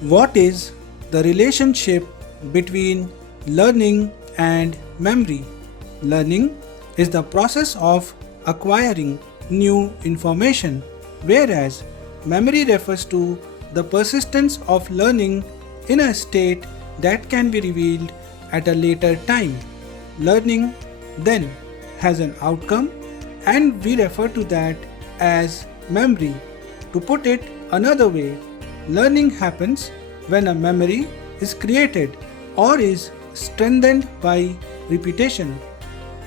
What is the relationship between learning and memory? Learning is the process of acquiring new information, whereas memory refers to the persistence of learning in a state that can be revealed at a later time. Learning then has an outcome, and we refer to that as memory. To put it another way, learning happens when a memory is created or is strengthened by repetition.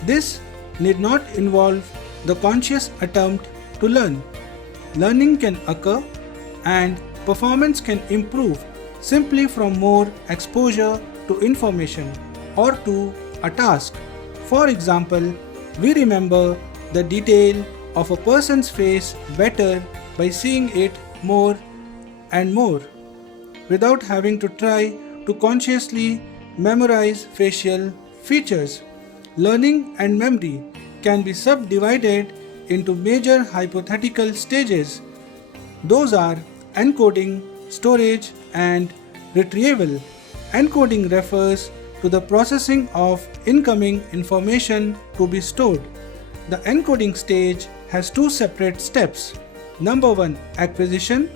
This need not involve the conscious attempt to learn. Learning can occur and performance can improve simply from more exposure to information or to a task. For example, we remember the detail of a person's face better by seeing it more and more, without having to try to consciously memorize facial features. Learning and memory can be subdivided into major hypothetical stages. Those are encoding, storage, and retrieval. Encoding refers to the processing of incoming information to be stored. The encoding stage has two separate steps. Number 1, acquisition,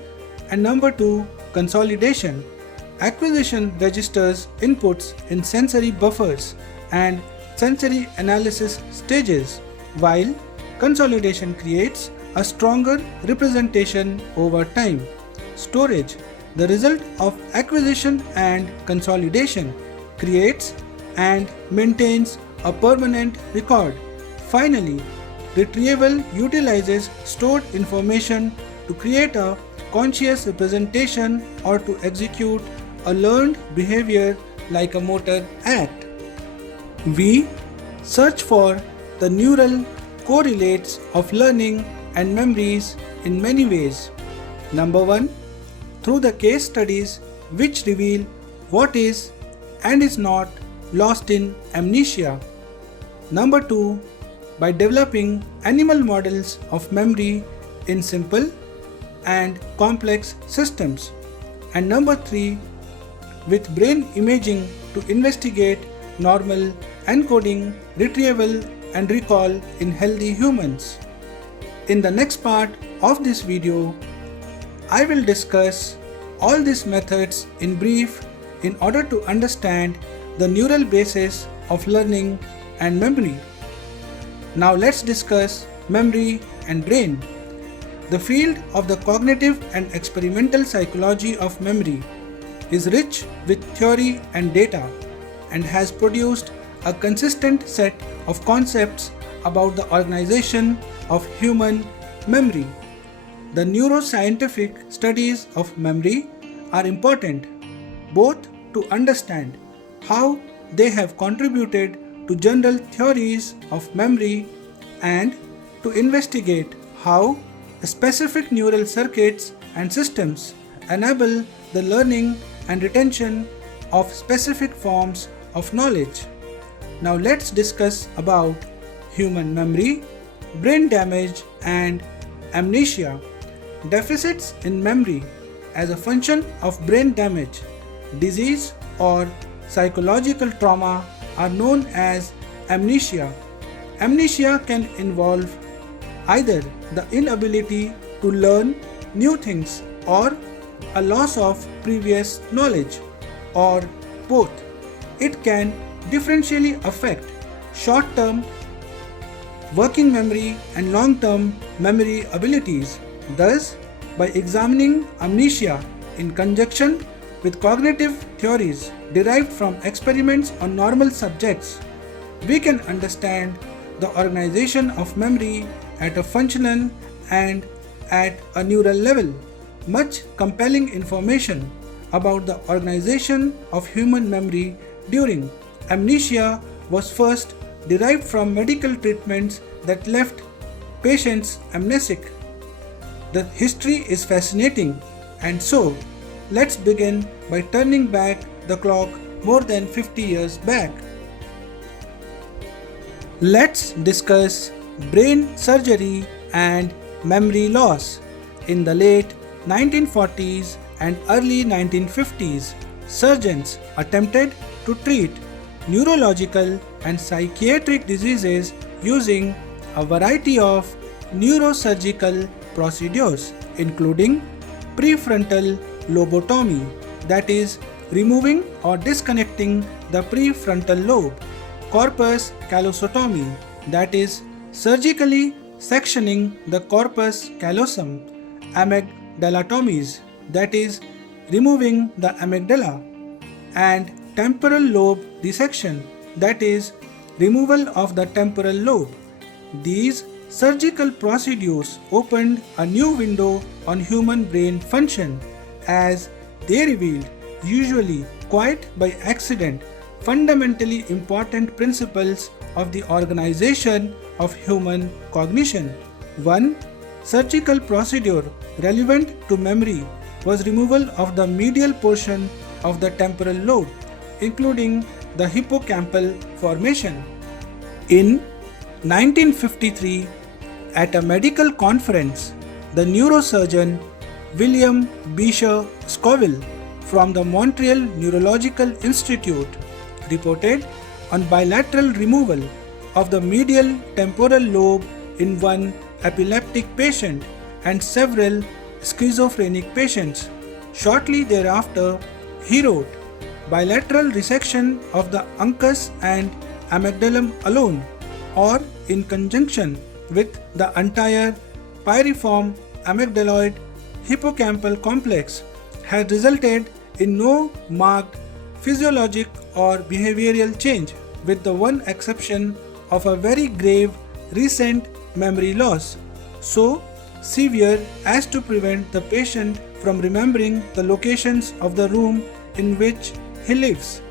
and number 2, consolidation. Acquisition registers inputs in sensory buffers and sensory analysis stages, while consolidation creates a stronger representation over time. Storage, the result of acquisition and consolidation, creates and maintains a permanent record. Finally, retrieval utilizes stored information to create a conscious representation or to execute a learned behavior like a motor act. We search for the neural correlates of learning and memories in many ways. Number 1, through the case studies which reveal what is and is not lost in amnesia. Number 2, by developing animal models of memory in simple and complex systems. And number 3, with brain imaging to investigate normal encoding, retrieval, and recall in healthy humans. In the next part of this video, I will discuss all these methods in brief in order to understand the neural basis of learning and memory. Now let's discuss memory and brain. The field of the cognitive and experimental psychology of memory is rich with theory and data and has produced a consistent set of concepts about the organization of human memory. The neuroscientific studies of memory are important both to understand how they have contributed to general theories of memory and to investigate how specific neural circuits and systems enable the learning and retention of specific forms of knowledge. Now let's discuss about human memory, brain damage, and amnesia. Deficits in memory as a function of brain damage, disease, or psychological trauma are known as amnesia. Amnesia can involve either the inability to learn new things or a loss of previous knowledge, or both. It can differentially affect short-term working memory and long-term memory abilities. Thus, by examining amnesia in conjunction with cognitive theories derived from experiments on normal subjects, we can understand the organization of memory at a functional and at a neural level. Much compelling information about the organization of human memory during amnesia was first derived from medical treatments that left patients amnesic. The history is fascinating, and so let's begin by turning back the clock more than 50 years back. Let's discuss brain surgery and memory loss. In the late 1940s and early 1950s, surgeons attempted to treat neurological and psychiatric diseases using a variety of neurosurgical procedures, including prefrontal lobotomy, that is, removing or disconnecting the prefrontal lobe, corpus callosotomy, that is, surgically sectioning the corpus callosum, amygdalotomies, that is, removing the amygdala, and temporal lobe dissection, that is, removal of the temporal lobe. These surgical procedures opened a new window on human brain function as they revealed, usually quite by accident, fundamentally important principles of the organization of human cognition. One surgical procedure relevant to memory was removal of the medial portion of the temporal lobe, including the hippocampal formation. In 1953, at a medical conference, the neurosurgeon William Beecher Scoville from the Montreal Neurological Institute reported on bilateral removal of the medial temporal lobe in one epileptic patient and several schizophrenic patients. Shortly thereafter, he wrote, bilateral resection of the uncus and amygdalum alone or in conjunction with the entire pyriform amygdaloid hippocampal complex has resulted in no marked physiologic or behavioral change, with the one exception of a very grave recent memory loss, so severe as to prevent the patient from remembering the locations of the room in which he lives,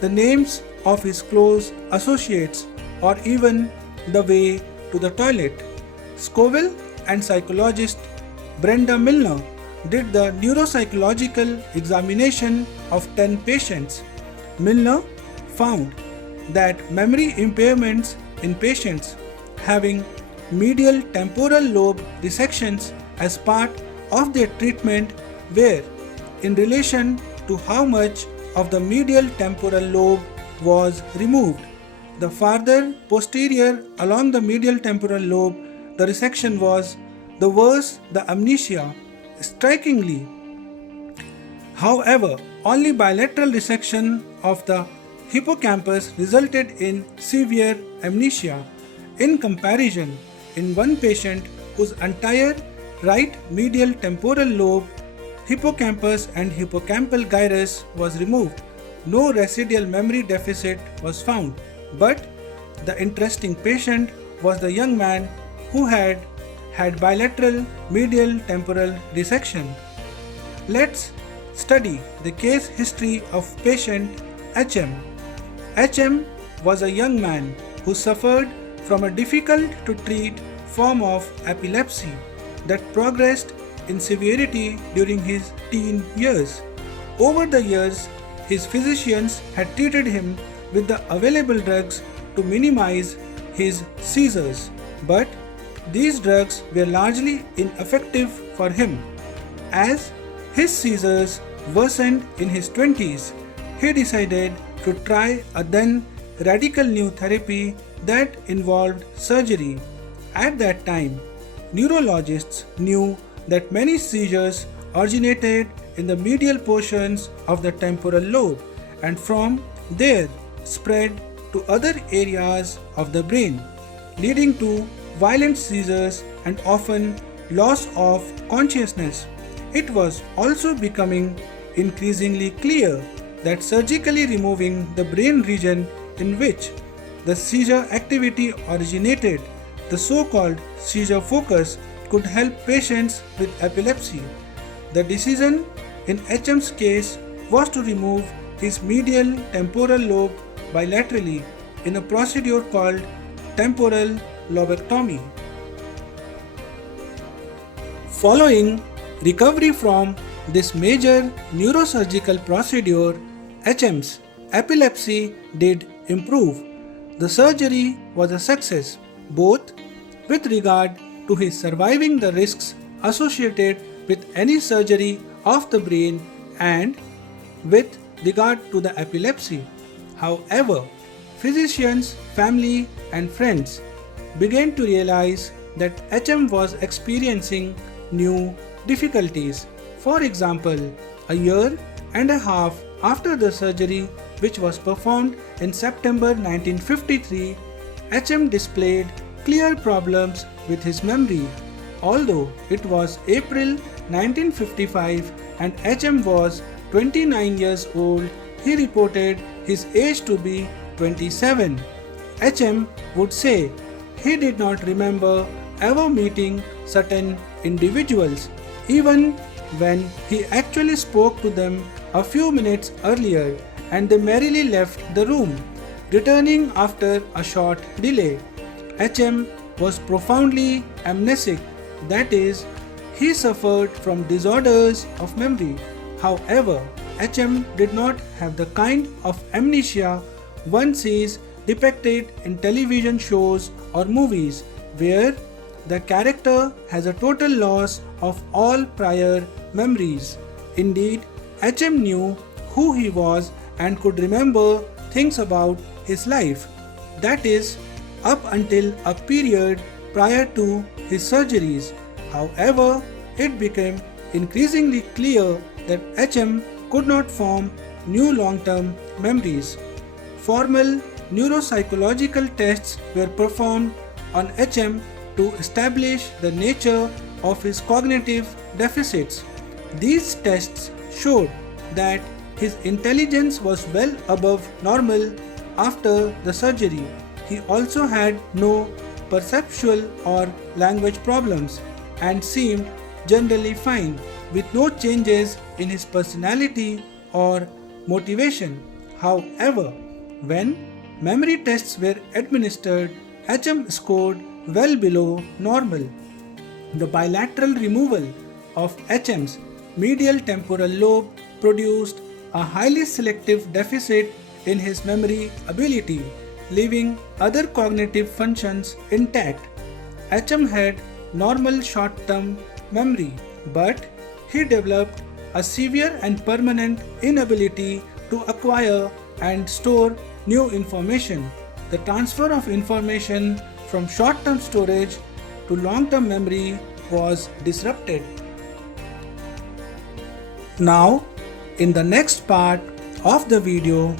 the names of his close associates, or even the way to the toilet. Scoville and psychologist Brenda Milner did the neuropsychological examination of 10 patients. Milner found that memory impairments in patients having medial temporal lobe dissections as part of their treatment were in relation to how much of the medial temporal lobe was removed. The farther posterior along the medial temporal lobe the resection was, the worse the amnesia. Strikingly, however, only bilateral resection of the hippocampus resulted in severe amnesia. In comparison, in one patient whose entire right medial temporal lobe, hippocampus and hippocampal gyrus was removed, no residual memory deficit was found. But the interesting patient was the young man who had bilateral medial temporal dissection. Let's study the case history of patient HM. HM was a young man who suffered from a difficult to treat form of epilepsy that progressed in severity during his teen years. Over the years, his physicians had treated him with the available drugs to minimize his seizures, but these drugs were largely ineffective for him. As his seizures worsened in his 20s, he decided to try a then radical new therapy that involved surgery. At that time, neurologists knew that many seizures originated in the medial portions of the temporal lobe and from there spread to other areas of the brain, leading to violent seizures and often loss of consciousness. It was also becoming increasingly clear that surgically removing the brain region in which the seizure activity originated, the so-called seizure focus, could help patients with epilepsy. The decision in HM's case was to remove his medial temporal lobe bilaterally in a procedure called temporal Lobectomy. Following recovery from this major neurosurgical procedure, HM's epilepsy did improve. The surgery was a success, both with regard to his surviving the risks associated with any surgery of the brain and with regard to the epilepsy. However, physicians, family, and friends began to realize that HM was experiencing new difficulties. For example, a year and a half after the surgery, which was performed in September 1953, HM displayed clear problems with his memory. Although it was April 1955 and HM was 29 years old, he reported his age to be 27. HM would say he did not remember ever meeting certain individuals, even when he actually spoke to them a few minutes earlier, and they merrily left the room, returning after a short delay. HM was profoundly amnesic, that is, he suffered from disorders of memory. However, HM did not have the kind of amnesia one sees depicted in television shows or movies, where the character has a total loss of all prior memories. Indeed, HM knew who he was and could remember things about his life, that is, up until a period prior to his surgeries. However, it became increasingly clear that HM could not form new long-term memories. Formal neuropsychological tests were performed on HM to establish the nature of his cognitive deficits. These tests showed that his intelligence was well above normal after the surgery. He also had no perceptual or language problems and seemed generally fine, with no changes in his personality or motivation. However, when memory tests were administered, HM scored well below normal. The bilateral removal of HM's medial temporal lobe produced a highly selective deficit in his memory ability, leaving other cognitive functions intact. HM had normal short-term memory, but he developed a severe and permanent inability to acquire and store new information. The transfer of information from short-term storage to long-term memory was disrupted. Now, in the next part of the video,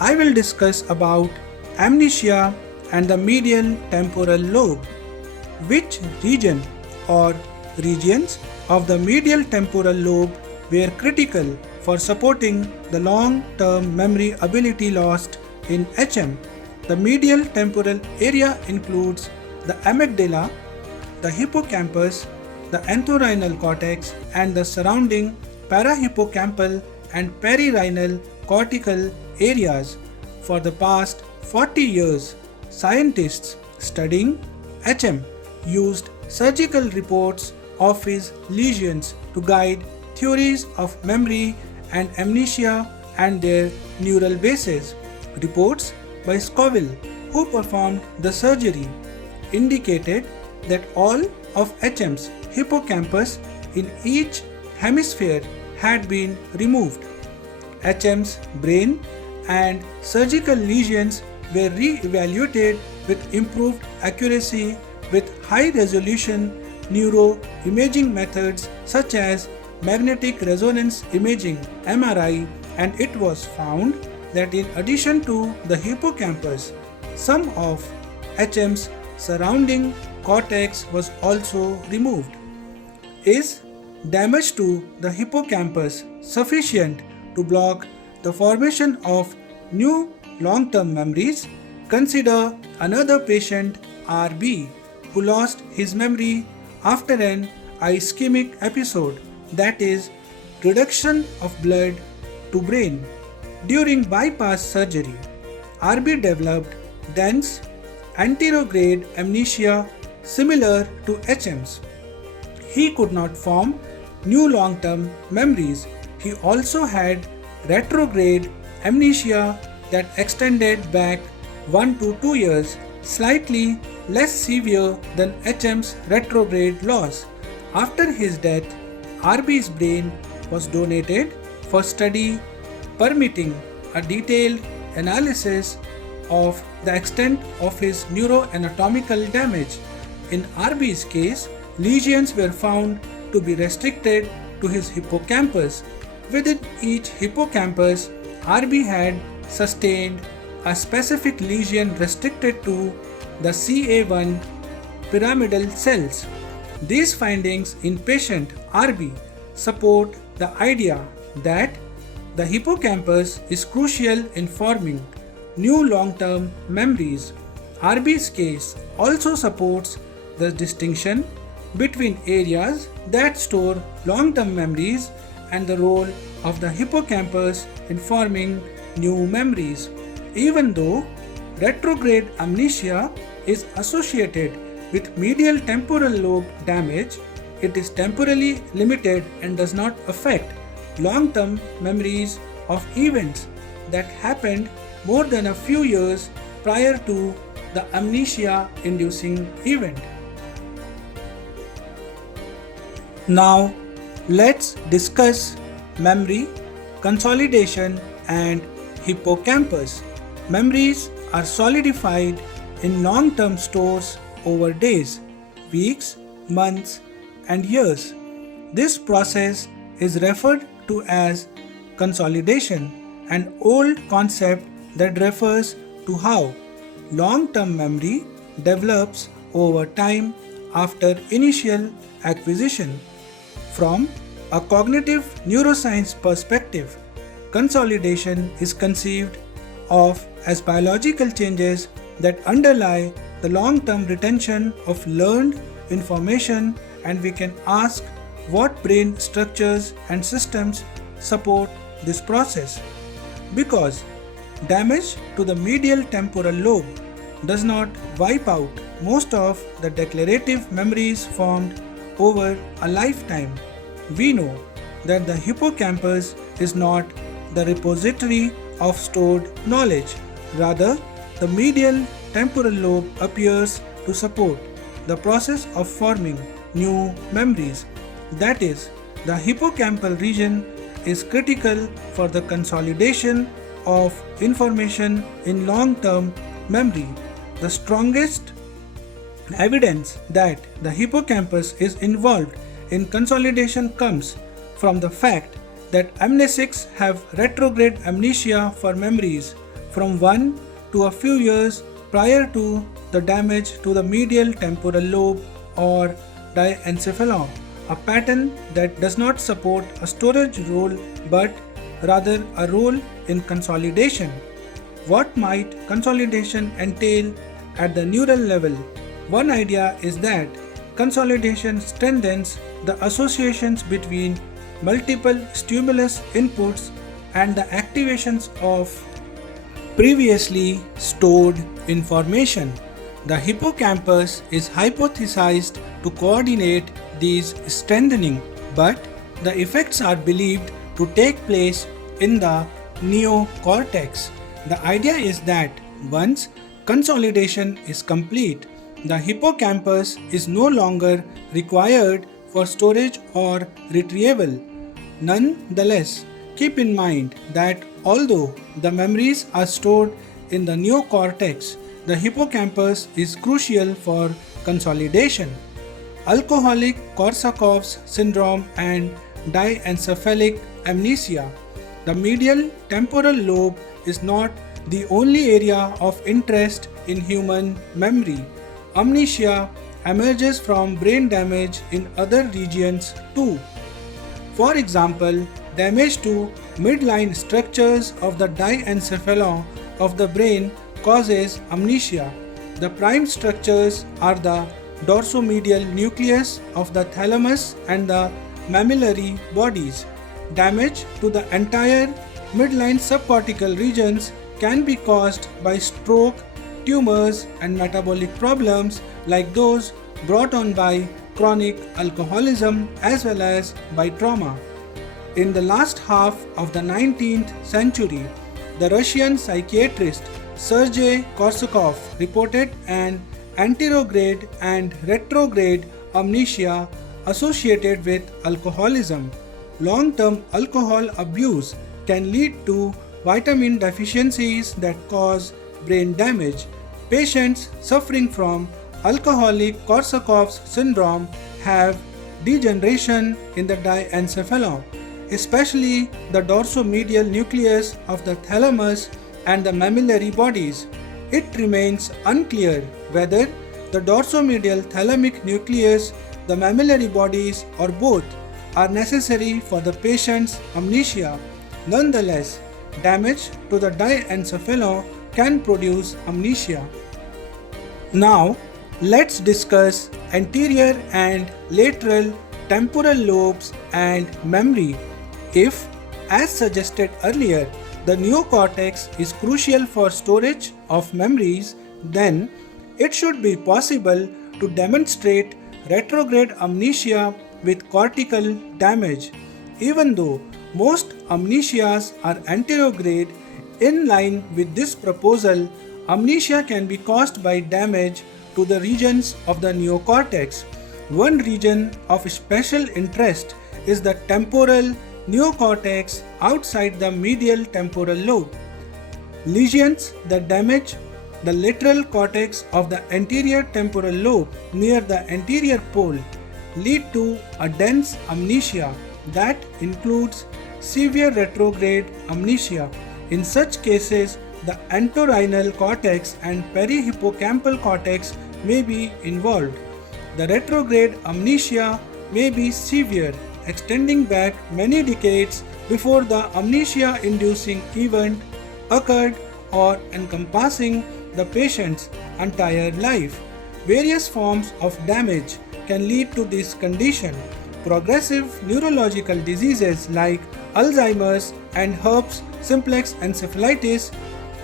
I will discuss about amnesia and the medial temporal lobe. Which region or regions of the medial temporal lobe were critical for supporting the long-term memory ability lost in HM. The medial temporal area includes the amygdala, the hippocampus, the entorhinal cortex, and the surrounding parahippocampal and perirhinal cortical areas. For the past 40 years, scientists studying HM used surgical reports of his lesions to guide theories of memory and amnesia and their neural bases. Reports by Scoville, who performed the surgery, indicated that all of HM's hippocampus in each hemisphere had been removed. HM's brain and surgical lesions were re-evaluated with improved accuracy with high-resolution neuroimaging methods such as magnetic resonance imaging (MRI), and it was found that in addition to the hippocampus, some of HM's surrounding cortex was also removed. Is damage to the hippocampus sufficient to block the formation of new long-term memories? Consider another patient, RB, who lost his memory after an ischemic episode, that is, reduction of blood to brain. During bypass surgery, RB developed dense anterograde amnesia similar to HM's. He could not form new long-term memories. He also had retrograde amnesia that extended back 1 to 2 years, slightly less severe than HM's retrograde loss. After his death, RB's brain was donated for study, permitting a detailed analysis of the extent of his neuroanatomical damage. In RB's case, lesions were found to be restricted to his hippocampus. Within each hippocampus, RB had sustained a specific lesion restricted to the CA1 pyramidal cells. These findings in patient RB support the idea that the hippocampus is crucial in forming new long-term memories. RB's case also supports the distinction between areas that store long-term memories and the role of the hippocampus in forming new memories. Even though retrograde amnesia is associated with medial temporal lobe damage, it is temporally limited and does not affect long-term memories of events that happened more than a few years prior to the amnesia-inducing event. Now, let's discuss memory, consolidation, and hippocampus. Memories are solidified in long-term stores over days, weeks, months, and years. This process is referred to as consolidation, an old concept that refers to how long-term memory develops over time after initial acquisition. From a cognitive neuroscience perspective, consolidation is conceived of as biological changes that underlie the long-term retention of learned information, and we can ask what brain structures and systems support this process. Because damage to the medial temporal lobe does not wipe out most of the declarative memories formed over a lifetime, we know that the hippocampus is not the repository of stored knowledge. Rather, the medial temporal lobe appears to support the process of forming new memories. That is, the hippocampal region is critical for the consolidation of information in long-term memory. The strongest evidence that the hippocampus is involved in consolidation comes from the fact that amnesics have retrograde amnesia for memories from 1 to a few years prior to the damage to the medial temporal lobe or diencephalon, a pattern that does not support a storage role but rather a role in consolidation. What might consolidation entail at the neural level? One idea is that consolidation strengthens the associations between multiple stimulus inputs and the activations of previously stored information. The hippocampus is hypothesized to coordinate these strengthening, but the effects are believed to take place in the neocortex. The idea is that once consolidation is complete, the hippocampus is no longer required for storage or retrieval. Nonetheless, keep in mind that although the memories are stored in the neocortex, the hippocampus is crucial for consolidation. Alcoholic Korsakov's syndrome and diencephalic amnesia. The medial temporal lobe is not the only area of interest in human memory. Amnesia emerges from brain damage in other regions too. For example, damage to midline structures of the diencephalon of the brain causes amnesia. The prime structures are the dorsomedial nucleus of the thalamus and the mammillary bodies. Damage to the entire midline subcortical regions can be caused by stroke, tumors, and metabolic problems like those brought on by chronic alcoholism as well as by trauma. In the last half of the 19th century, the Russian psychiatrist Sergei Korsakov reported an anterograde and retrograde amnesia associated with alcoholism. long-term alcohol abuse can lead to vitamin deficiencies that cause brain damage. Patients suffering from alcoholic Korsakoff's syndrome have degeneration in the diencephalon, especially the dorsomedial nucleus of the thalamus and the mammillary bodies. It remains unclear whether the dorsomedial thalamic nucleus, the mammillary bodies, or both are necessary for the patient's amnesia. Nonetheless, damage to the diencephalon can produce amnesia. Now, let's discuss anterior and lateral temporal lobes and memory. If, as suggested earlier, the neocortex is crucial for storage of memories, then it should be possible to demonstrate retrograde amnesia with cortical damage. Even though most amnesias are anterograde, in line with this proposal, amnesia can be caused by damage to the regions of the neocortex. One region of special interest is the temporal neocortex outside the medial temporal lobe. Lesions that damage the lateral cortex of the anterior temporal lobe near the anterior pole lead to a dense amnesia that includes severe retrograde amnesia. In such cases, the entorhinal cortex and perihippocampal cortex may be involved. The retrograde amnesia may be severe, extending back many decades before the amnesia-inducing event occurred or encompassing the patient's entire life. Various forms of damage can lead to this condition. Progressive neurological diseases like Alzheimer's and herpes simplex encephalitis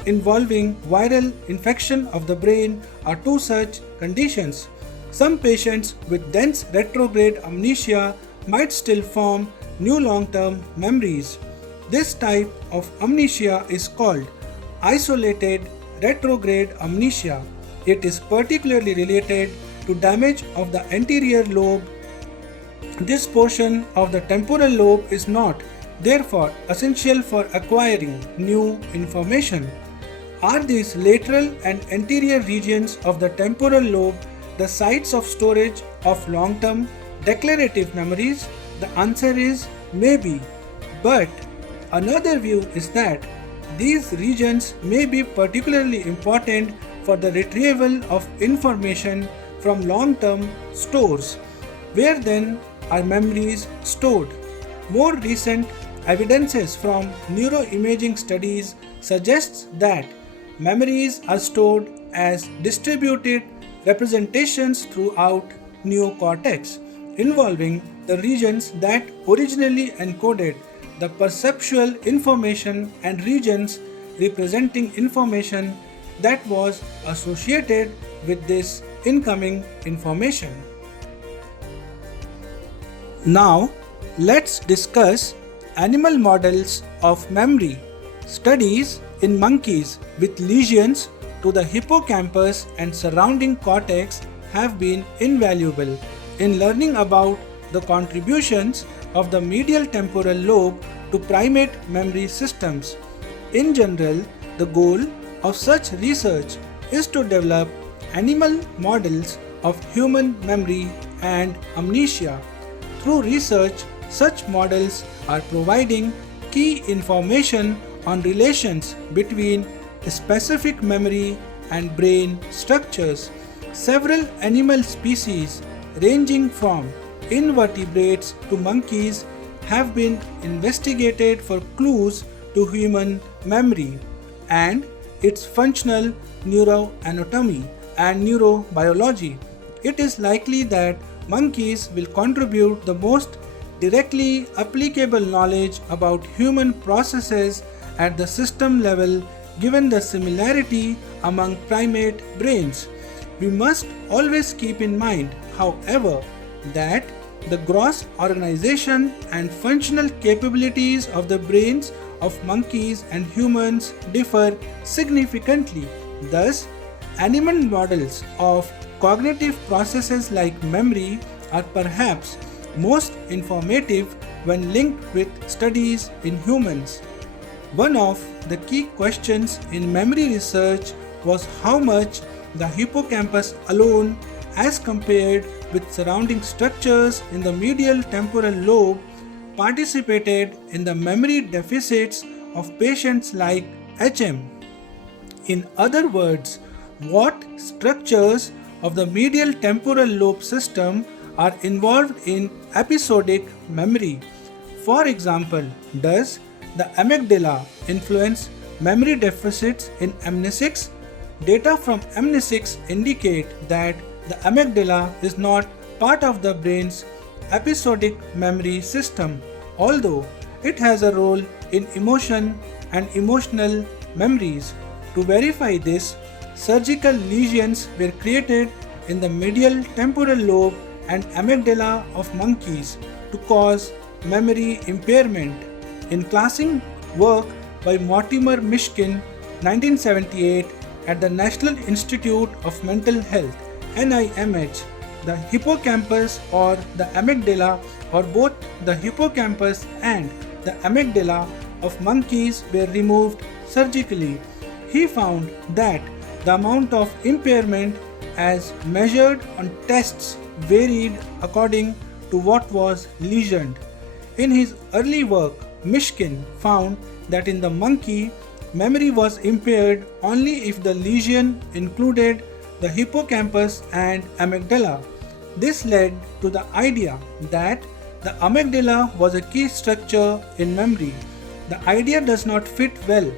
involving viral infection of the brain are two such conditions. Some patients with dense retrograde amnesia might still form new long-term memories. This type of amnesia is called isolated retrograde amnesia. It is particularly related to damage of the anterior lobe. This portion of the temporal lobe is not, therefore, essential for acquiring new information. Are these lateral and anterior regions of the temporal lobe the sites of storage of long-term declarative memories? The answer is maybe. But another view is that these regions may be particularly important for the retrieval of information from long-term stores. Where then are memories stored? More recent evidences from neuroimaging studies suggests that memories are stored as distributed representations throughout neocortex, involving the regions that originally encoded the perceptual information and regions representing information that was associated with this incoming information. Now, let's discuss animal models of memory. Studies in monkeys with lesions to the hippocampus and surrounding cortex have been invaluable in learning about the contributions of the medial temporal lobe to primate memory systems. In general, the goal of such research is to develop animal models of human memory and amnesia. Through research, such models are providing key information on relations between specific memory and brain structures. Several animal species, ranging from invertebrates to monkeys, have been investigated for clues to human memory and its functional neuroanatomy and neurobiology. It is likely that monkeys will contribute the most directly applicable knowledge about human processes at the system level, given the similarity among primate brains. We must always keep in mind, however, that the gross organization and functional capabilities of the brains of monkeys and humans differ significantly. Thus, animal models of cognitive processes like memory are perhaps most informative when linked with studies in humans. One of the key questions in memory research was how much the hippocampus alone, as compared with surrounding structures in the medial temporal lobe, participated in the memory deficits of patients like HM. In other words, what structures of the medial temporal lobe system are involved in episodic memory? For example, does the amygdala influence memory deficits in amnesics? Data from amnesics indicate that the amygdala is not part of the brain's episodic memory system, although it has a role in emotion and emotional memories. To verify this, surgical lesions were created in the medial temporal lobe and amygdala of monkeys to cause memory impairment. In classing work by Mortimer Mishkin, 1978, at the National Institute of Mental Health, NIMH, the hippocampus or the amygdala, or both the hippocampus and the amygdala of monkeys were removed surgically. He found that the amount of impairment as measured on tests varied according to what was lesioned. In his early work, Mishkin found that in the monkey, memory was impaired only if the lesion included the hippocampus and amygdala. This led to the idea that the amygdala was a key structure in memory. The idea does not fit well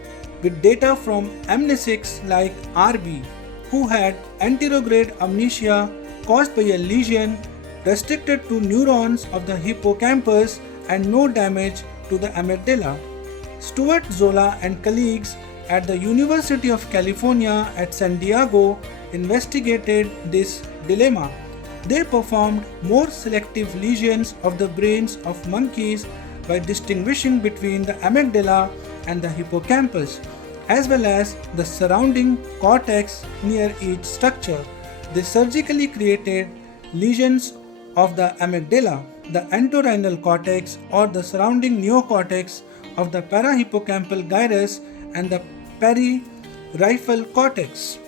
with data from amnesics like RB, who had anterograde amnesia caused by a lesion restricted to neurons of the hippocampus and no damage to the amygdala. Stuart Zola and colleagues at the University of California at San Diego investigated this dilemma. They performed more selective lesions of the brains of monkeys by distinguishing between the amygdala and the hippocampus, as well as the surrounding cortex near each structure. They surgically created lesions of the amygdala, the entorhinal cortex or the surrounding neocortex of the parahippocampal gyrus and the perirhinal cortex.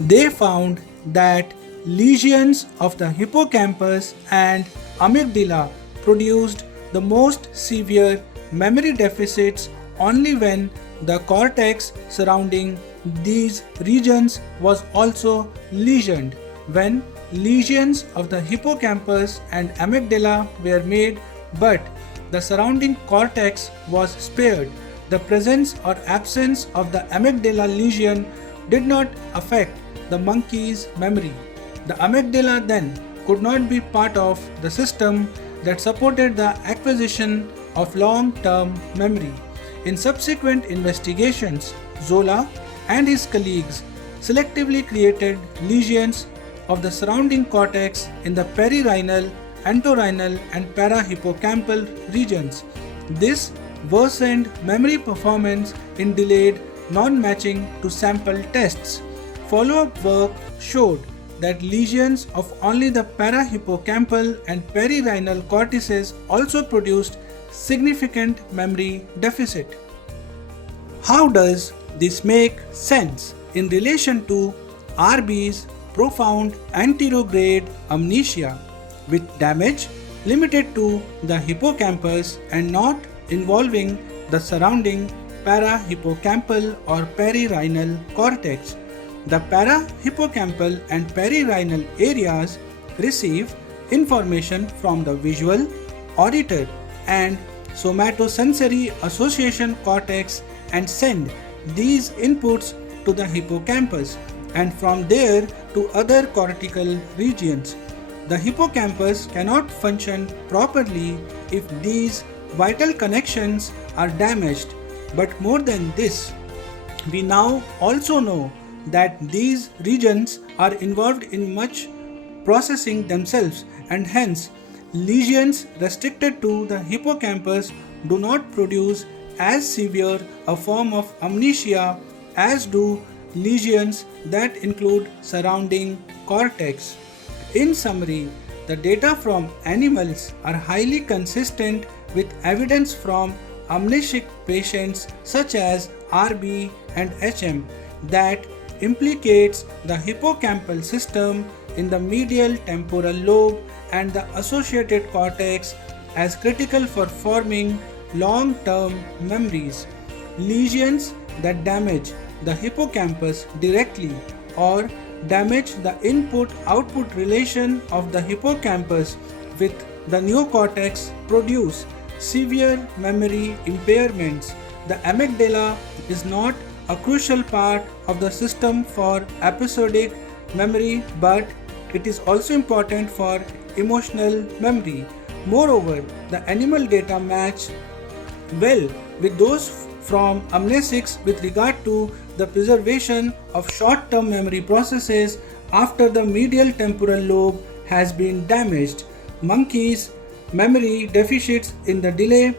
They found that lesions of the hippocampus and amygdala produced the most severe memory deficits only when the cortex surrounding these regions was also lesioned. When lesions of the hippocampus and amygdala were made but the surrounding cortex was spared, the presence or absence of the amygdala lesion did not affect the monkey's memory. The amygdala then could not be part of the system that supported the acquisition of long-term memory. In subsequent investigations, Zola and his colleagues selectively created lesions of the surrounding cortex in the perirhinal, entorhinal and parahippocampal regions. This worsened memory performance in delayed non-matching to sample tests. Follow-up work showed that lesions of only the parahippocampal and perirhinal cortices also produced significant memory deficit. How does this make sense in relation to RB's profound anterograde amnesia, with damage limited to the hippocampus and not involving the surrounding parahippocampal or perirhinal cortex? The parahippocampal and perirhinal areas receive information from the visual, auditory, and somatosensory association cortex and send these inputs to the hippocampus and from there to other cortical regions. The hippocampus cannot function properly if these vital connections are damaged. But more than this, we now also know that these regions are involved in much processing themselves, and hence lesions restricted to the hippocampus do not produce as severe a form of amnesia as do lesions that include surrounding cortex. In summary, the data from animals are highly consistent with evidence from amnesic patients such as RB and HM that implicates the hippocampal system in the medial temporal lobe and the associated cortex as critical for forming long-term memories. Lesions that damage the hippocampus directly or damage the input-output relation of the hippocampus with the neocortex produce severe memory impairments. The amygdala is not a crucial part of the system for episodic memory, but it is also important for emotional memory. Moreover, the animal data match well with those from amnesics with regard to the preservation of short-term memory processes after the medial temporal lobe has been damaged. Monkeys' memory deficits in the delay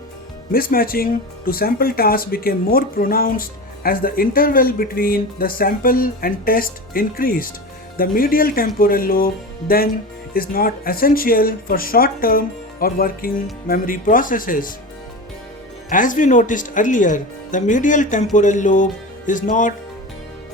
mismatching to sample task became more pronounced as the interval between the sample and test increased. The medial temporal lobe then is not essential for short-term or working memory processes. As we noticed earlier, the medial temporal lobe is not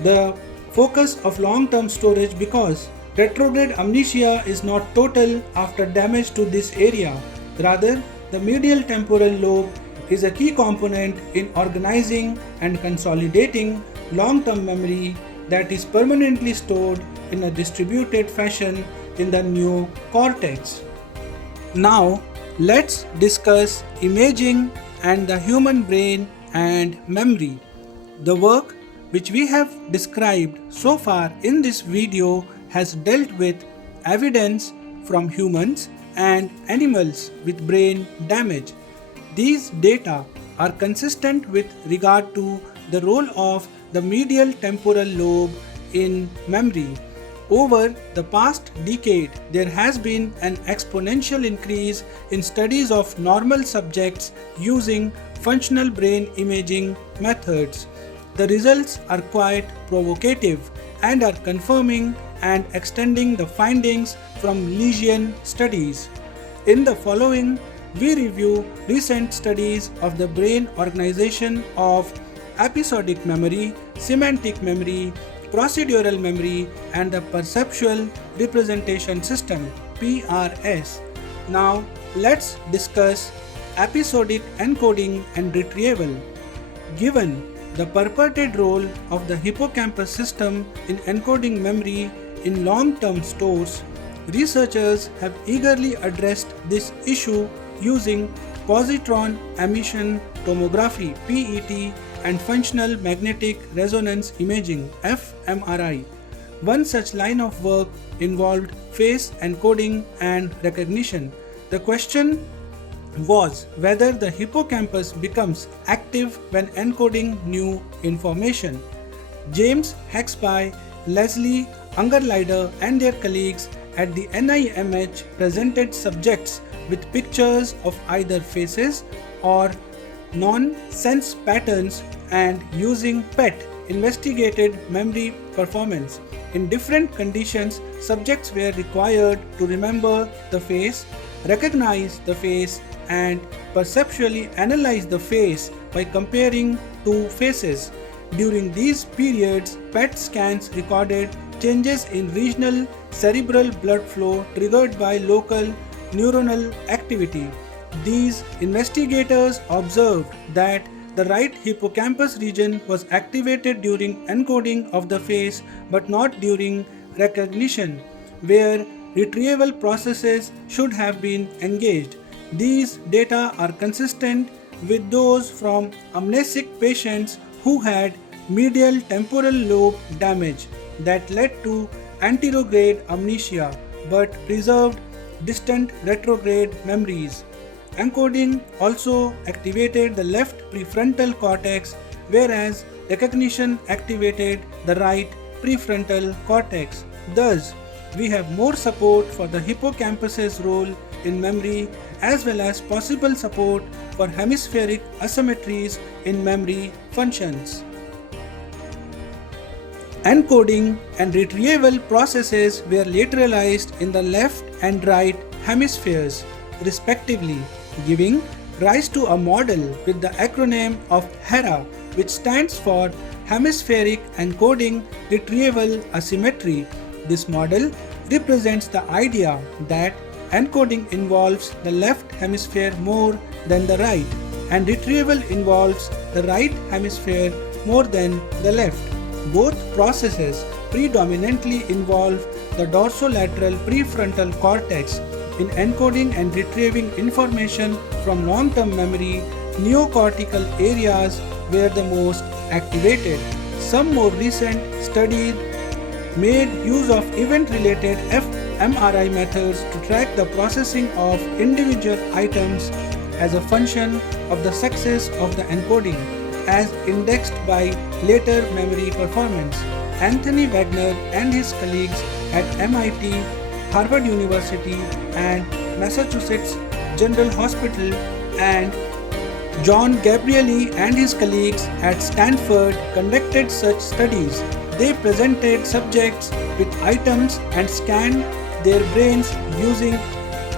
the focus of long-term storage because retrograde amnesia is not total after damage to this area. Rather, the medial temporal lobe is a key component in organizing and consolidating long-term memory that is permanently stored in a distributed fashion in the neocortex. Now, let's discuss imaging and the human brain and memory. The work which we have described so far in this video has dealt with evidence from humans and animals with brain damage. These data are consistent with regard to the role of the medial temporal lobe in memory. Over the past decade, there has been an exponential increase in studies of normal subjects using functional brain imaging methods. The results are quite provocative and are confirming and extending the findings from lesion studies. In the following, we review recent studies of the brain organization of episodic memory, semantic memory, procedural memory, and the perceptual representation system (PRS). Now, let's discuss episodic encoding and retrieval. Given the purported role of the hippocampus system in encoding memory in long-term stores, researchers have eagerly addressed this issue using positron emission tomography (PET) and functional magnetic resonance imaging (fMRI). One such line of work involved face encoding and recognition. The question was whether the hippocampus becomes active when encoding new information. James Haxby, Leslie Ungerleider and their colleagues at the NIMH presented subjects with pictures of either faces or non-sense patterns and using PET investigated memory performance. In different conditions, subjects were required to remember the face, recognize the face, and perceptually analyze the face by comparing two faces. During these periods, PET scans recorded changes in regional cerebral blood flow triggered by local neuronal activity. These investigators observed that the right hippocampus region was activated during encoding of the face but not during recognition, where retrieval processes should have been engaged. These data are consistent with those from amnesic patients who had medial temporal lobe damage that led to anterograde amnesia but preserved distant retrograde memories. Encoding also activated the left prefrontal cortex, whereas recognition activated the right prefrontal cortex. Thus, we have more support for the hippocampus's role in memory as well as possible support for hemispheric asymmetries in memory functions. Encoding and retrieval processes were lateralized in the left and right hemispheres, respectively, giving rise to a model with the acronym of HERA, which stands for Hemispheric Encoding Retrieval Asymmetry. This model represents the idea that encoding involves the left hemisphere more than the right, and retrieval involves the right hemisphere more than the left. Both processes predominantly involve the dorsolateral prefrontal cortex. In encoding and retrieving information from long-term memory, neocortical areas were the most activated. Some more recent studies made use of event-related fMRI methods to track the processing of individual items as a function of the success of the encoding, as indexed by later memory performance. Anthony Wagner and his colleagues at MIT, Harvard University, and Massachusetts General Hospital, and John Gabrielli and his colleagues at Stanford conducted such studies. They presented subjects with items and scanned their brains using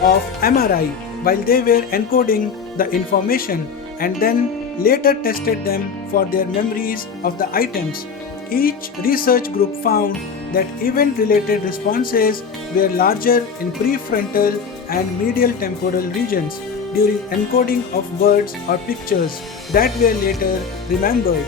of MRI while they were encoding the information, and then later tested them for their memories of the items. Each research group found that event-related responses were larger in prefrontal and medial temporal regions during encoding of words or pictures that were later remembered.